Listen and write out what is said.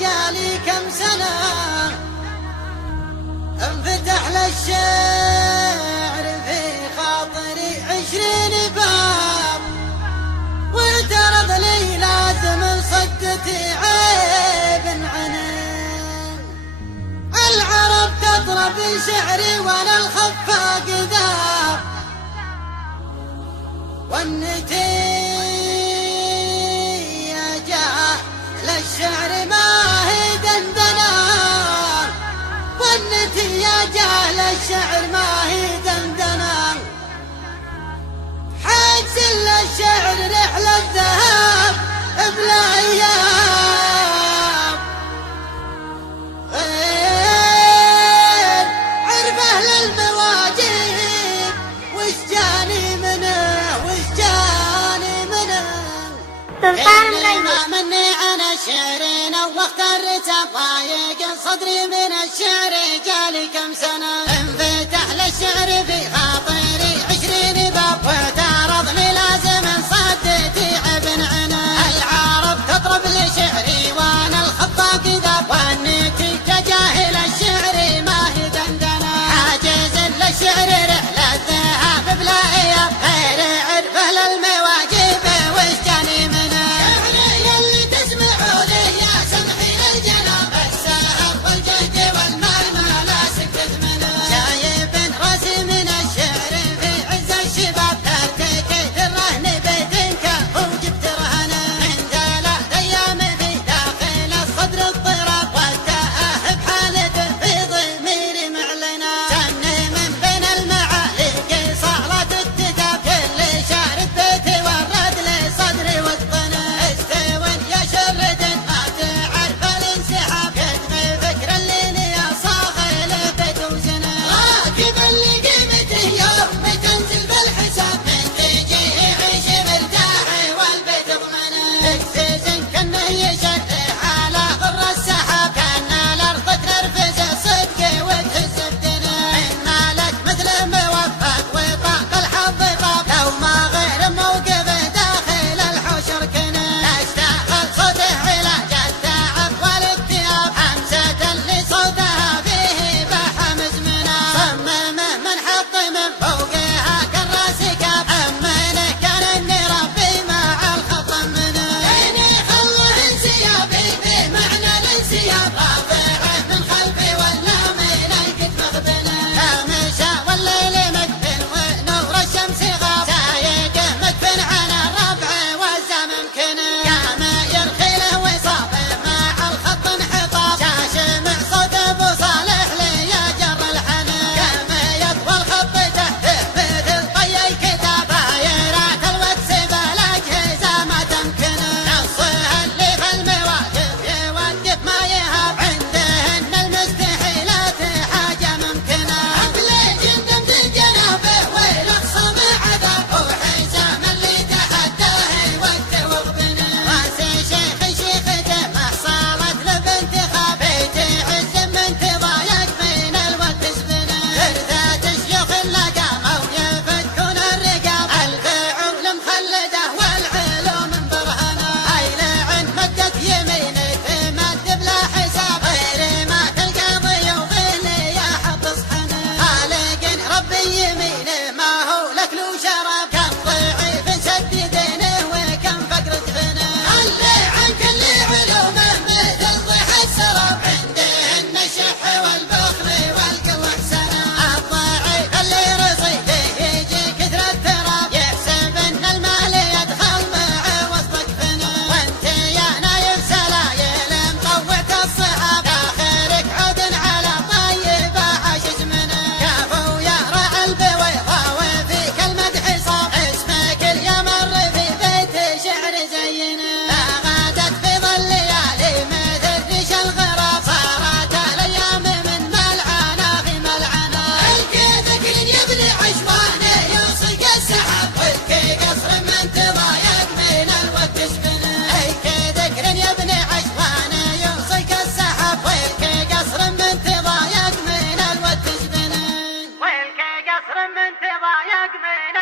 جالي كم سنة انفتح للشعر في خاطري 20 باب، واعترض لي لازم صدتي عيب عنان. العرب تطرب شعري وانا الخفاق ذاب، والنتيجة للشعر ما هي دندنة، والنتيجة للشعر ما هي دندنة. حجز للشعر رحلة ذهب بلا أيام، غير عرفه للمواجيب وش جاني منه وش جاني منه. ما مني أنا شعرين واخترت ضايق صدري من الشعر جالي كم سنة انفتح للشعر في خاطري 20 باب، واعترض لي لازم صدتي عيب عنان. العرب تطرب لشعري وانا الخطاق ذاب، والنتيجة جاهل الشعر ما هي دندنة. حاجز للشعر رحلة ذهب بلا إياب، غير عرفه للمواجب وش جاني منه. شعري اللي تسمعوا لي يا سمحي للجناب، السهر والجهد والمال ما لا سكت منه. شايب راسي من الشعر في عز الشباب، ترتكيت الرهن بيتك وجبت رهنه. من 3 أيام في داخل الصدر اضطراب، والتأهب حالته في ضميري معلنه. سني من بين المعاليق صارت التتاب، كل شعر بيتي ورد لي صدري واتقنه. استوى يا شرد ما تعرف الانسحاب، كتبي فكر اللي صاغي لبيت وزنه. راكب اللي قيمته يوم تنزل بالحساب، من تجي يعيش مرتاح والبيت ضمنه. اكسجن كانه يشرح على غر السحاب، كان الارض تنرفز الصدق وتهز بدنه. من مالك مثل موفق وطاق الحظ طاب، لو ما غير موقفه داخل الحوش ركنه. اشتغل صوته علاج التعب والاكتئاب، همسة اللي صوتها فيه بحى مزمنه. صممه من حط من فوقها كالراس كاب، امنه كان اني ربي مع الخط منه. عيني خله انسيابي بمعنى الانسياب، رافعه من خلفي ولا من الكتف مخبنه. كامشة والليل مكفن ونور الشمس غاب، سايقه مكفن على الربع والزام ممكنه. قام يرخي له وصابه مع الخط انحطاط، شاشمع صوت ابو صالح لي يا جر الحنان. قام يطوى الخط تحته مثل طي الكتاب، طايرات الوكس بالاجهزه ما تمكنه. نصها اللي في المواقف يوقف ما يهاب، عندهن المستحيلات حاجه ممكنه. عقلي جندم جنابه والاقصى مع عذاب، وحسام اللي تحداه يوقته وغبنه. راسي شيخته ما صارت له بانتخاب، بيتي عز من تضايق من الوقت زبنه. ثلاث شيوخ اللي قاموا يفكون الرقاب، الفعول مخلده والعلوم مبرهنه. ايلعن مدت يمينه تمد بلا حساب، غير ما تلقى ضيوف اللي يحط صحنه. خالق ربي يمينه ما هو لكل شراب، كم ضعيف سد دينه وكم فقر دفنه. اللي عن كل علومه مثل ضيح السراب، عندهن الشح والبخل والقل احسنه. الضعيف اللي رصيده يجي كثر التراب، يحسب ان المال يدخل مع وسط كفنه. وانت يا نايف سلايل مطوعت الصحاب، اخرك عود على طيبه عاش زمنه. كفو يا راعي البويضه وفيك المدح صاب، اسمك اليوم الرفي بيت شعر زينه. لا غادت في ظل ليالي مثل ريش الغراب، صارت الايام من ملعنه في ملعنه. الكي ذكر يبني عشوانه يوصق السحاب، والكي قصر من تضايق من الوقت زبنه. الكي ذكر يبني عشوانه يوصق السحاب، والكي قصر من تضايق من الوقت زبنه. والكي قصر من تضايق من